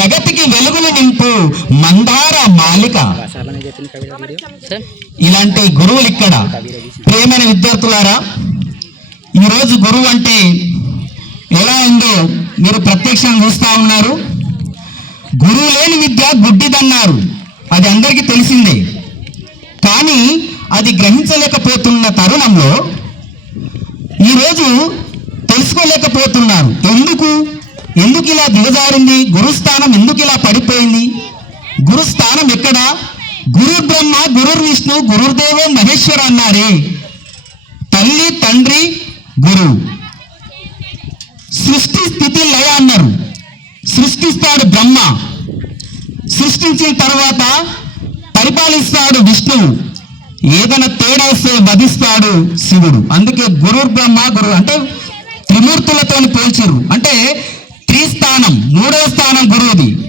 జగతికి వెలుగులు నింపు మందార మాలిక. ఇలాంటి గురువులు ఇక్కడ. ప్రేమైన విద్యార్థులారా ఈరోజు గురువు అంటే ఎలా ఉందో మీరు ప్రత్యక్షంగా చూస్తా ఉన్నారు. గురువు లేని విద్య గుడ్డిదన్నారు. అది అందరికీ తెలిసిందే. కానీ అది గ్రహించలేకపోతున్న తరుణంలో ఈరోజు తెలుసుకోలేకపోతున్నారు. ఎందుకు? ఎందుకు ఇలా దిగజారింది? గురుస్థానం ఎందుకు ఇలా పడిపోయింది? గురుస్థానం ఎక్కడ? గురు బ్రహ్మ గురు విష్ణు గురుదేవో మహేశ్వర అన్నారే. తల్లి తండ్రి గురువు సృష్టి స్థితి లయ అన్నారు. సృష్టిస్తాడు బ్రహ్మ. సృష్టించిన తర్వాత పరిపాలిస్తాడు విష్ణువు ఏదైనా తేడా వస్తే వధిస్తాడు శివుడు. అందుకే గురు బ్రహ్మ గురు అంటే త్రిమూర్తులతో పోల్చిరు అంటే త్రిస్థానం మూడవ స్థానం గురువుది